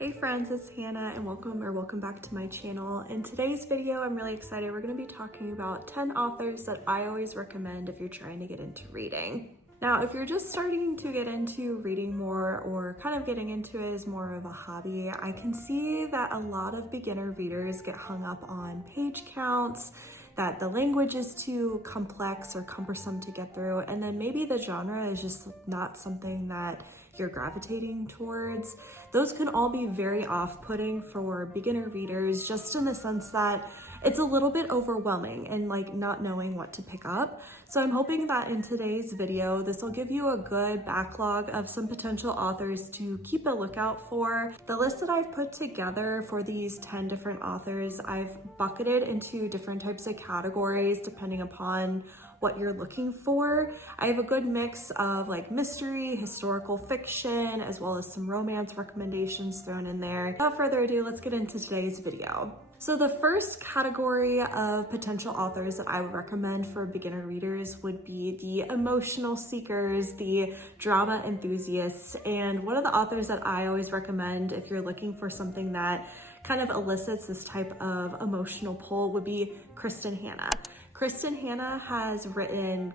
Hey friends, it's Hannah and welcome back to my channel. In today's video, I'm really excited. We're going to be talking about 10 authors that I always recommend if you're trying to get into reading. Now, if you're just starting to get into reading more or kind of getting into it as more of a hobby, I can see that a lot of beginner readers get hung up on page counts, that the language is too complex or cumbersome to get through, and then maybe the genre is just not something that you're gravitating towards. Those can all be very off-putting for beginner readers, just in the sense that it's a little bit overwhelming and like not knowing what to pick up. So I'm hoping that in today's video, this will give you a good backlog of some potential authors to keep a lookout for. The list that I've put together for these 10 different authors, I've bucketed into different types of categories depending upon what you're looking for. I have a good mix of like mystery, historical fiction, as well as some romance recommendations thrown in there. Without further ado, let's get into today's video. So the first category of potential authors that I would recommend for beginner readers would be the emotional seekers, the drama enthusiasts. And one of the authors that I always recommend if you're looking for something that kind of elicits this type of emotional pull would be Kristin Hannah. Kristin Hannah has written,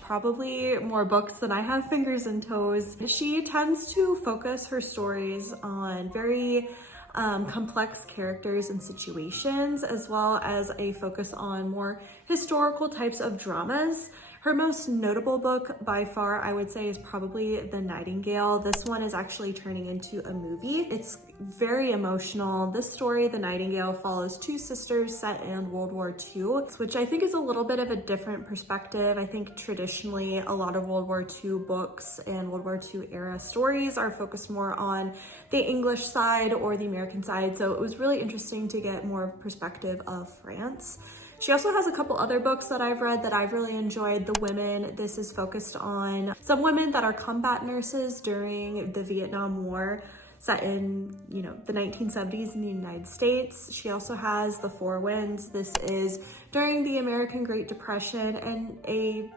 probably more books than I have fingers and toes. She tends to focus her stories on very complex characters and situations, as well as a focus on more historical types of dramas. Her most notable book by far, I would say, is probably The Nightingale. This one is actually turning into a movie. It's very emotional. This story, The Nightingale, follows two sisters set in World War II, which I think is a little bit of a different perspective. I think traditionally a lot of World War II books and World War II era stories are focused more on the English side or the American side. So it was really interesting to get more perspective of France. She also has a couple other books that I've read that I've really enjoyed. The Women, this is focused on some women that are combat nurses during the Vietnam War, set in, the 1970s in the United States. She also has The Four Winds. This is during the American Great Depression and a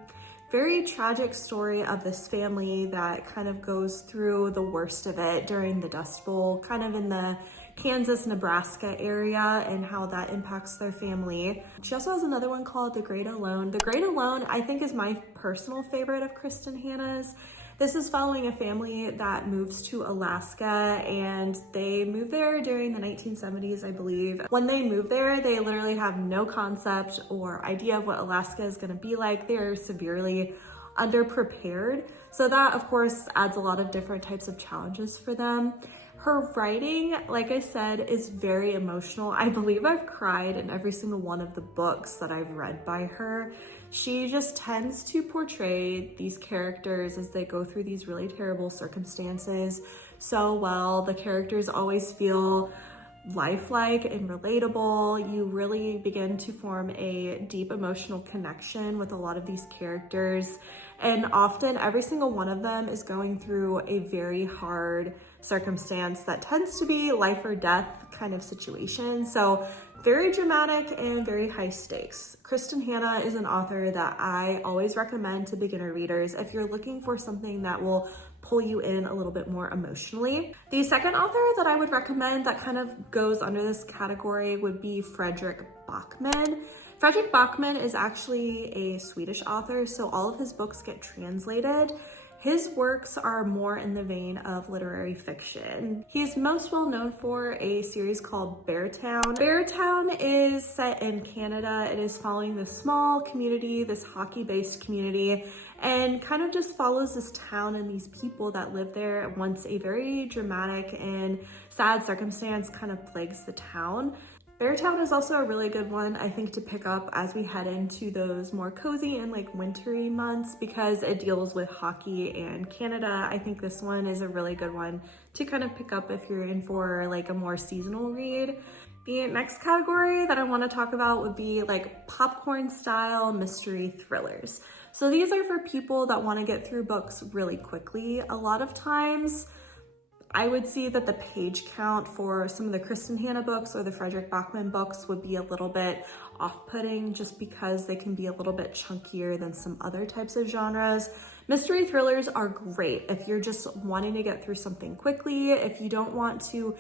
very tragic story of this family that kind of goes through the worst of it during the Dust Bowl, kind of in the Kansas, Nebraska area, and how that impacts their family. She also has another one called The Great Alone. The Great Alone, I think, is my personal favorite of Kristin Hannah's. This is following a family that moves to Alaska, and they moved there during the 1970s, I believe. When they move there, they literally have no concept or idea of what Alaska is going to be like. They're severely underprepared. So that, of course, adds a lot of different types of challenges for them. Her writing, like I said, is very emotional. I believe I've cried in every single one of the books that I've read by her. She just tends to portray these characters as they go through these really terrible circumstances so well. The characters always feel lifelike and relatable. You really begin to form a deep emotional connection with a lot of these characters. And often every single one of them is going through a very hard circumstance that tends to be life or death kind of situation. So very dramatic and very high stakes. Kristin Hannah is an author that I always recommend to beginner readers if you're looking for something that will pull you in a little bit more emotionally. The second author that I would recommend that kind of goes under this category would be Fredrik Backman. Fredrik Backman is actually a Swedish author, so all of his books get translated. His works are more in the vein of literary fiction. He's most well known for a series called Beartown. Beartown is set in Canada. It is following this small community, this hockey-based community, and kind of just follows this town and these people that live there once a very dramatic and sad circumstance kind of plagues the town. Beartown is also a really good one, I think, to pick up as we head into those more cozy and like wintry months because it deals with hockey and Canada. I think this one is a really good one to kind of pick up if you're in for like a more seasonal read. The next category that I want to talk about would be like popcorn style mystery thrillers. So these are for people that want to get through books really quickly. A lot of times I would see that the page count for some of the Kristin Hannah books or the Fredrik Backman books would be a little bit off-putting just because they can be a little bit chunkier than some other types of genres. Mystery thrillers are great if you're just wanting to get through something quickly, if you don't want to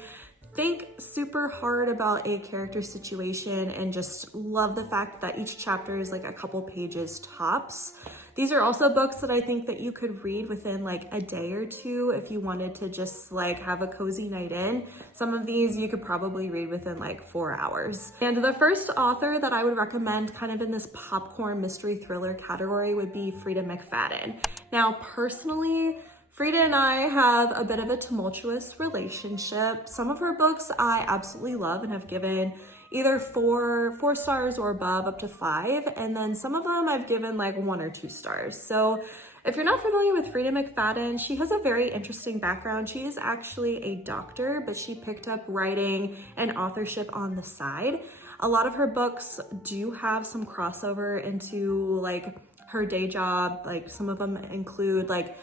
think super hard about a character situation and just love the fact that each chapter is like a couple pages tops. These are also books that I think that you could read within like a day or two if you wanted to just like have a cozy night in. Some of these you could probably read within like 4 hours. And the first author that I would recommend kind of in this popcorn mystery thriller category would be Freida McFadden. Now, personally, Freida and I have a bit of a tumultuous relationship. Some of her books I absolutely love and have given either four stars or above, up to 5. And then some of them I've given like 1 or 2 stars. So if you're not familiar with Freida McFadden, she has a very interesting background. She is actually a doctor, but she picked up writing and authorship on the side. A lot of her books do have some crossover into like her day job. Like some of them include like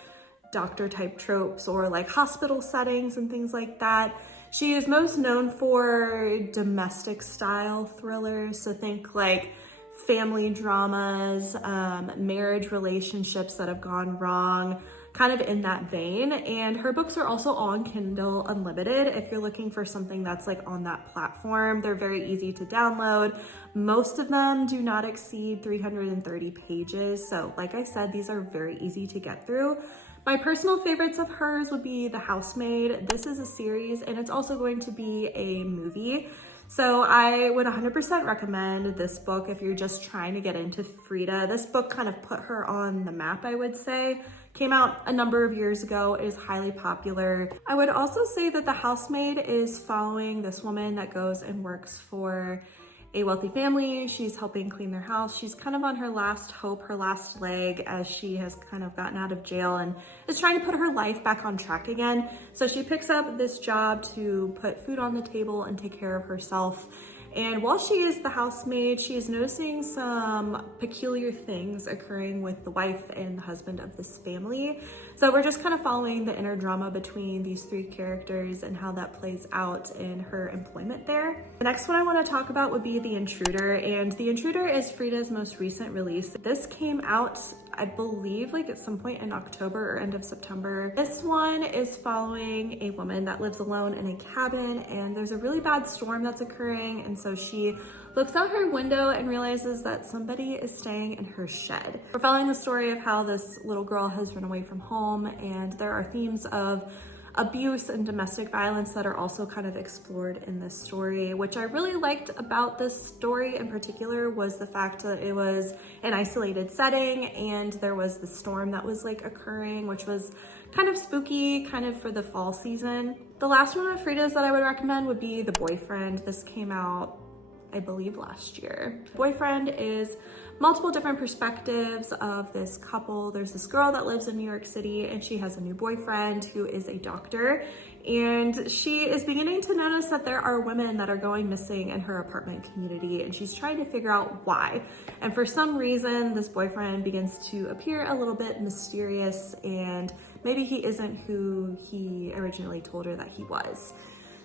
doctor type tropes or like hospital settings and things like that. She is most known for domestic style thrillers, so think like family dramas, marriage relationships that have gone wrong, kind of in that vein. And her books are also on Kindle Unlimited if you're looking for something that's like on that platform. They're very easy to download. Most of them do not exceed 330 pages. So like I said, these are very easy to get through. My personal favorites of hers would be The Housemaid. This is a series and it's also going to be a movie. So I would 100% recommend this book if you're just trying to get into Freida. This book kind of put her on the map, I would say. Came out a number of years ago, is highly popular. I would also say that The Housemaid is following this woman that goes and works for a wealthy family. She's helping clean their house. She's kind of on her last hope, her last leg, as she has kind of gotten out of jail and is trying to put her life back on track again. So she picks up this job to put food on the table and take care of herself. And while she is the housemaid, she is noticing some peculiar things occurring with the wife and the husband of this family. So we're just kind of following the inner drama between these 3 characters and how that plays out in her employment there. The next one I want to talk about would be The Intruder. And The Intruder is Freida's most recent release. This came out, I believe, like at some point in October or end of September. This one is following a woman that lives alone in a cabin and there's a really bad storm that's occurring, and so she looks out her window and realizes that somebody is staying in her shed. We're following the story of how this little girl has run away from home, and there are themes of abuse and domestic violence that are also kind of explored in this story. Which I really liked about this story in particular was the fact that it was an isolated setting and there was the storm that was like occurring, which was kind of spooky, kind of for the fall season. The last one of Freida's that I would recommend would be The Boyfriend. This came out, I believe, last year. Boyfriend is multiple different perspectives of this couple. There's this girl that lives in New York City and she has a new boyfriend who is a doctor, and she is beginning to notice that there are women that are going missing in her apartment community, and she's trying to figure out why. And for some reason, this boyfriend begins to appear a little bit mysterious, and maybe he isn't who he originally told her that he was.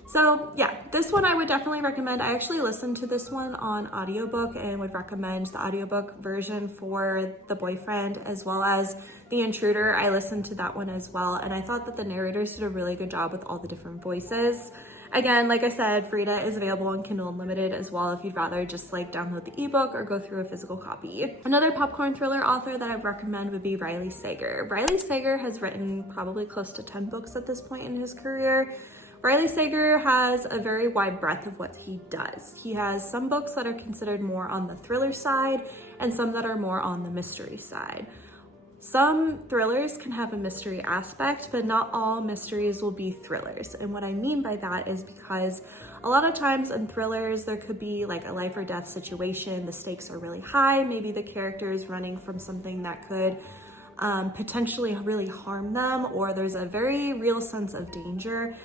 So yeah, this one I would definitely recommend. I actually listened to this one on audiobook and would recommend the audiobook version for The Boyfriend as well as The Intruder. I listened to that one as well, and I thought that the narrators did a really good job with all the different voices. Again, like I said, Freida is available on Kindle Unlimited as well if you'd rather just like download the ebook or go through a physical copy. Another popcorn thriller author that I'd recommend would be Riley Sager. Riley Sager has written probably close to 10 books at this point in his career. Riley Sager has a very wide breadth of what he does. He has some books that are considered more on the thriller side and some that are more on the mystery side. Some thrillers can have a mystery aspect, but not all mysteries will be thrillers. And what I mean by that is because a lot of times in thrillers, there could be like a life or death situation. The stakes are really high. Maybe the character is running from something that could potentially really harm them, or there's a very real sense of danger.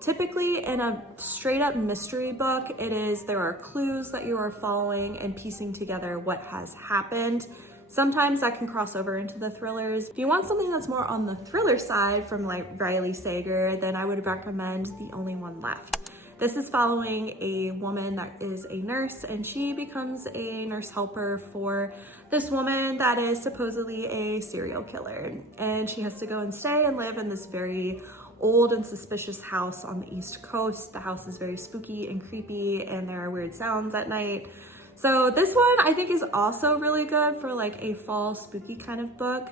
Typically in a straight up mystery book, there are clues that you are following and piecing together what has happened. Sometimes that can cross over into the thrillers. If you want something that's more on the thriller side from like Riley Sager, then I would recommend The Only One Left. This is following a woman that is a nurse, and she becomes a nurse helper for this woman that is supposedly a serial killer. And she has to go and stay and live in this very old and suspicious house on the East Coast. The house is very spooky and creepy, and there are weird sounds at night. So this one I think is also really good for like a fall spooky kind of book.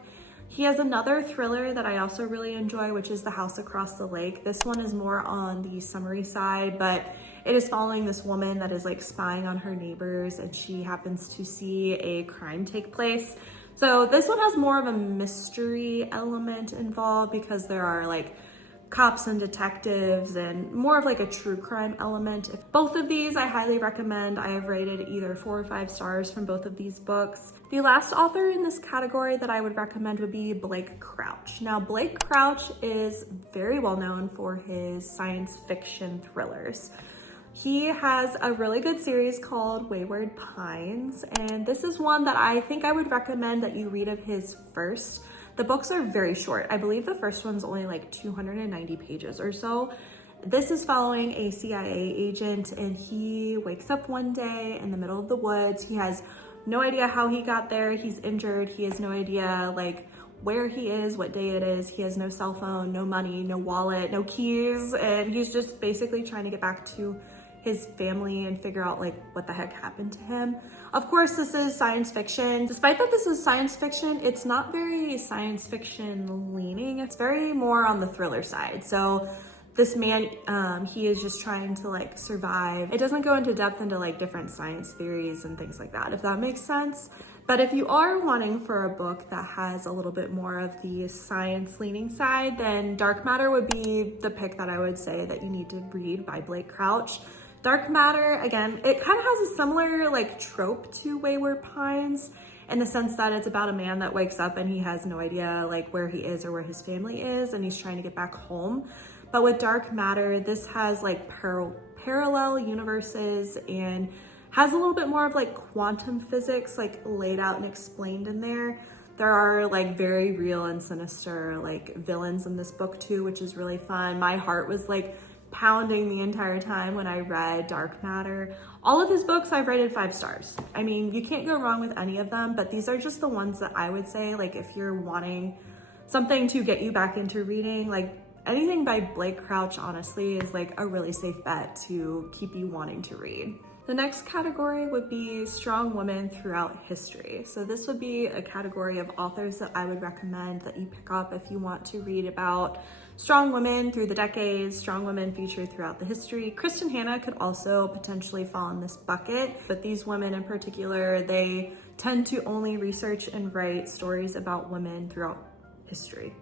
He has another thriller that I also really enjoy, which is The House Across the Lake. This one is more on the summery side, but it is following this woman that is like spying on her neighbors, and she happens to see a crime take place. So this one has more of a mystery element involved because there are like cops and detectives and more of like a true crime element. Both of these I highly recommend. I have rated either 4 or 5 stars from both of these books. The last author in this category that I would recommend would be Blake Crouch. Now, Blake Crouch is very well known for his science fiction thrillers. He has a really good series called Wayward Pines, and this is one that I think I would recommend that you read of his first. The books are very short. I believe the first one's only like 290 pages or so. This is following a CIA agent, and he wakes up one day in the middle of the woods. He has no idea how he got there. He's injured. He has no idea like where he is, what day it is. He has no cell phone, no money, no wallet, no keys, and he's just basically trying to get back to his family and figure out like what the heck happened to him. Of course, this is science fiction. Despite that this is science fiction, it's not very science fiction leaning. It's very more on the thriller side. So this man, he is just trying to like survive. It doesn't go into depth into like different science theories and things like that, if that makes sense. But if you are wanting for a book that has a little bit more of the science leaning side, then Dark Matter would be the pick that I would say that you need to read by Blake Crouch. Dark Matter, again, it kind of has a similar like trope to Wayward Pines in the sense that it's about a man that wakes up and he has no idea like where he is or where his family is, and he's trying to get back home. But with Dark Matter, this has like parallel universes and has a little bit more of like quantum physics like laid out and explained in there. There are like very real and sinister like villains in this book too, which is really fun. My heart was like pounding the entire time when I read Dark Matter. All of his books I've rated 5 stars. I mean, you can't go wrong with any of them, but these are just the ones that I would say, like if you're wanting something to get you back into reading, like anything by Blake Crouch honestly is like a really safe bet to keep you wanting to read. The next category would be strong women throughout history. So this would be a category of authors that I would recommend that you pick up if you want to read about strong women through the decades, strong women featured throughout the history. Kristen Hanna could also potentially fall in this bucket, but these women in particular, they tend to only research and write stories about women throughout history.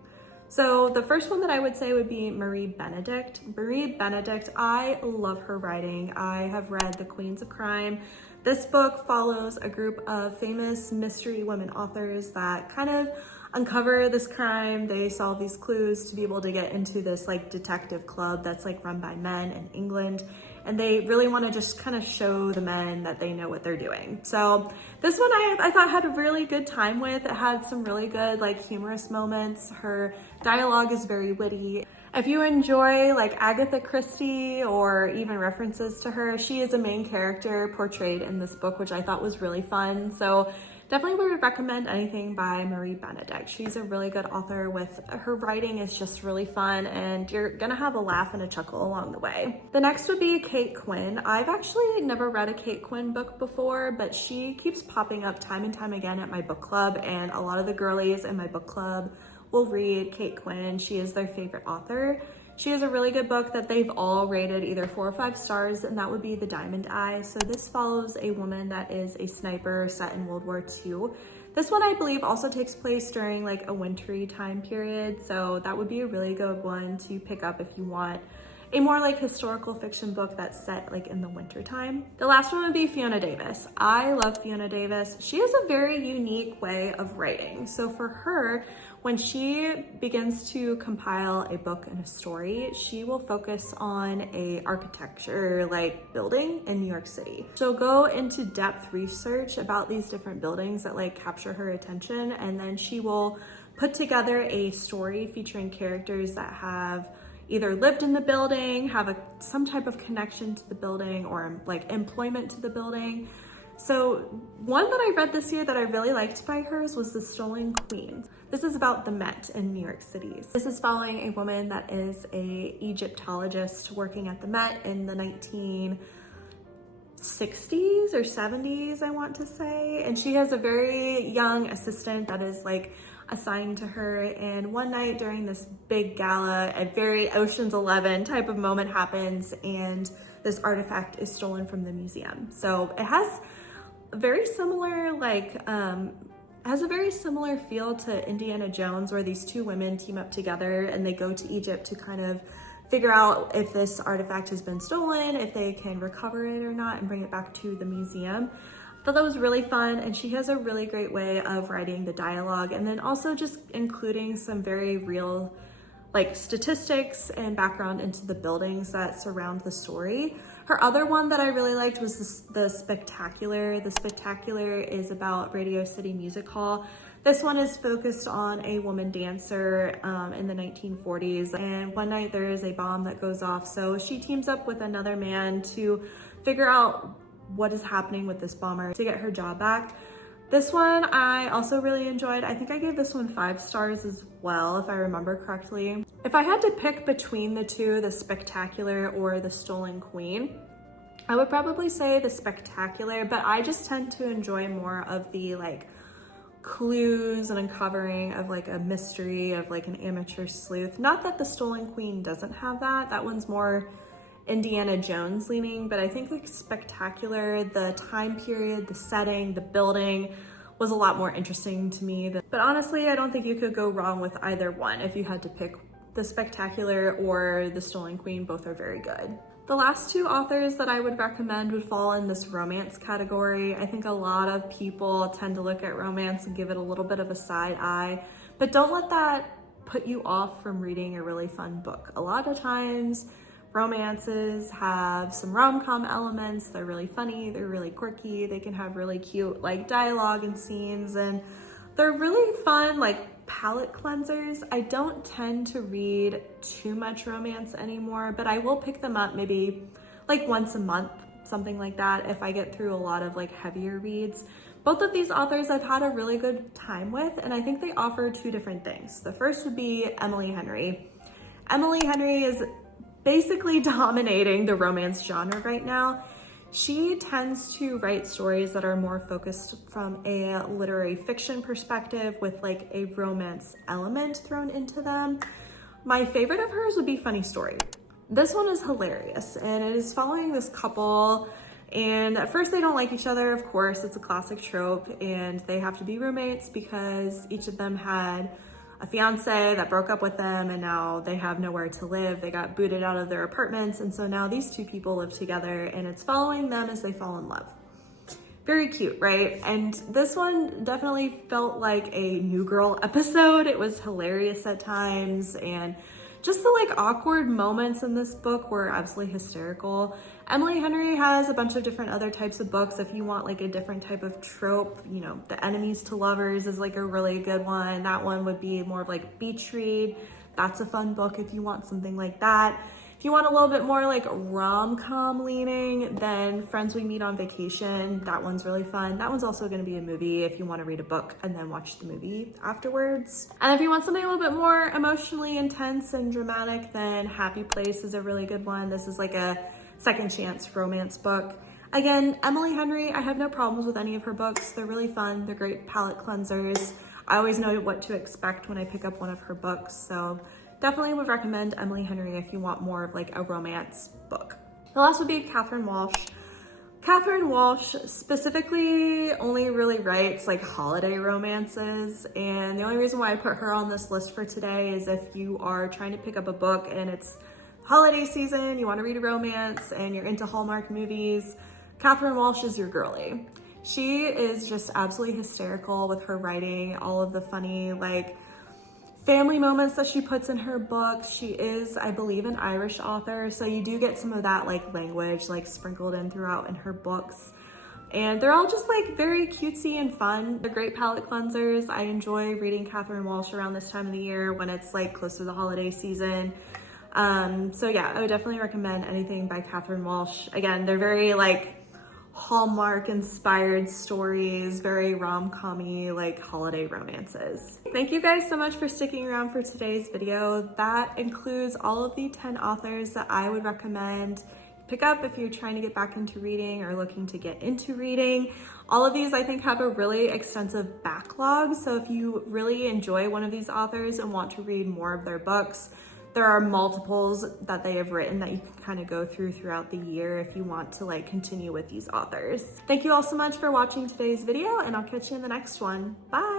So the first one that I would say would be Marie Benedict. Marie Benedict, I love her writing. I have read The Queens of Crime. This book follows a group of famous mystery women authors that kind of uncover this crime. They solve these clues to be able to get into this like detective club that's like run by men in England. And they really want to just kind of show the men that they know what they're doing. So this one I thought had a really good time with. It had some really good like humorous moments. Her dialogue is very witty. If you enjoy like Agatha Christie or even references to her, she is a main character portrayed in this book, which I thought was really fun. So definitely would recommend anything by Marie Benedict. She's a really good author. With her writing is just really fun, and you're gonna have a laugh and a chuckle along the way. The next would be Kate Quinn. I've actually never read a Kate Quinn book before, but she keeps popping up time and time again at my book club, and a lot of the girlies in my book club will read Kate Quinn. She is their favorite author. She has a really good book that they've all rated either 4 or 5 stars, and that would be The Diamond Eye. So this follows a woman that is a sniper set in World War II. This one I believe also takes place during like a wintry time period. So that would be a really good one to pick up if you want a more like historical fiction book that's set like in the winter time. The last one would be Fiona Davis. I love Fiona Davis. She has a very unique way of writing. So for her, when she begins to compile a book and a story, she will focus on a architecture like building in New York City. She'll go into depth research about these different buildings that like capture her attention, and then she will put together a story featuring characters that have either lived in the building, have some type of connection to the building, or like employment to the building. So one that I read this year that I really liked by hers was The Stolen Queen. This is about the Met in New York City. This is following a woman that is a Egyptologist working at the Met in the 1960s or 70s, I want to say. And she has a very young assistant that is like assigned to her. And one night during this big gala, a very Ocean's 11 type of moment happens, and this artifact is stolen from the museum. So it has very similar, has a very similar feel to Indiana Jones, where these two women team up together and they go to Egypt to kind of figure out if this artifact has been stolen, if they can recover it or not, and bring it back to the museum. I thought that was really fun, and she has a really great way of writing the dialogue, and then also just including some very real like statistics and background into the buildings that surround the story. Her other one that I really liked was The Spectacular. The Spectacular is about Radio City Music Hall. This one is focused on a woman dancer in the 1940s, and one night there is a bomb that goes off, so she teams up with another man to figure out what is happening with this bomber to get her job back. This one I also really enjoyed. I think I gave this one 5 stars as well, if I remember correctly. If I had to pick between the two, The Spectacular or The Stolen Queen, I would probably say The Spectacular, but I just tend to enjoy more of the like clues and uncovering of like a mystery of like an amateur sleuth. Not that The Stolen Queen doesn't have that. That one's more Indiana Jones leaning, but I think The Spectacular, the time period, the setting, the building was a lot more interesting to me. But honestly, I don't think you could go wrong with either one. If you had to pick The Spectacular or The Stolen Queen, both are very good. The last 2 authors that I would recommend would fall in this romance category. I think a lot of people tend to look at romance and give it a little bit of a side eye, but don't let that put you off from reading a really fun book. A lot of times, romances have some rom-com elements. They're really funny, they're really quirky, they can have really cute like dialogue and scenes, and they're really fun like palette cleansers. I don't tend to read too much romance anymore, but I will pick them up maybe like once a month, something like that, if I get through a lot of like heavier reads. Both of these authors I've had a really good time with, and I think they offer 2 different things. The first would be Emily Henry. Emily Henry is basically dominating the romance genre right now. She tends to write stories that are more focused from a literary fiction perspective with like a romance element thrown into them. My favorite of hers would be Funny Story. This one is hilarious, and it is following this couple, and at first they don't like each other, of course, it's a classic trope, and they have to be roommates because each of them had a fiance that broke up with them, and now they have nowhere to live. They got booted out of their apartments, and so now these 2 people live together, and it's following them as they fall in love. Very cute, right? And this one definitely felt like a New Girl episode. It was hilarious at times, and just the like awkward moments in this book were absolutely hysterical. Emily Henry has a bunch of different other types of books. If you want like a different type of trope, you know, The Enemies to Lovers is like a really good one. That one would be more of like beach read. That's a fun book if you want something like that. If you want a little bit more like rom-com leaning, then Friends We Meet on Vacation, that one's really fun. That one's also going to be a movie if you want to read a book and then watch the movie afterwards. And if you want something a little bit more emotionally intense and dramatic, then Happy Place is a really good one. This is like a second chance romance book. Again, Emily Henry, I have no problems with any of her books. They're really fun. They're great palette cleansers. I always know what to expect when I pick up one of her books, so definitely would recommend Emily Henry if you want more of like a romance book. The last would be Catherine Walsh. Catherine Walsh specifically only really writes like holiday romances, and the only reason why I put her on this list for today is if you are trying to pick up a book and it's holiday season, you want to read a romance, and you're into Hallmark movies, Catherine Walsh is your girly. She is just absolutely hysterical with her writing, all of the funny like family moments that she puts in her books. She is, I believe, an Irish author, so you do get some of that like language like sprinkled in throughout in her books. And they're all just like very cutesy and fun. They're great palette cleansers. I enjoy reading Catherine Walsh around this time of the year when it's like close to the holiday season. So yeah, I would definitely recommend anything by Catherine Walsh. Again, they're very like Hallmark inspired stories, very rom-com-y, like holiday romances. Thank you guys so much for sticking around for today's video. That includes all of the 10 authors that I would recommend pick up if you're trying to get back into reading or looking to get into reading. All of these I think have a really extensive backlog, so if you really enjoy one of these authors and want to read more of their books, there are multiples that they have written that you can kind of go through throughout the year if you want to like continue with these authors. Thank you all so much for watching today's video, and I'll catch you in the next one. Bye!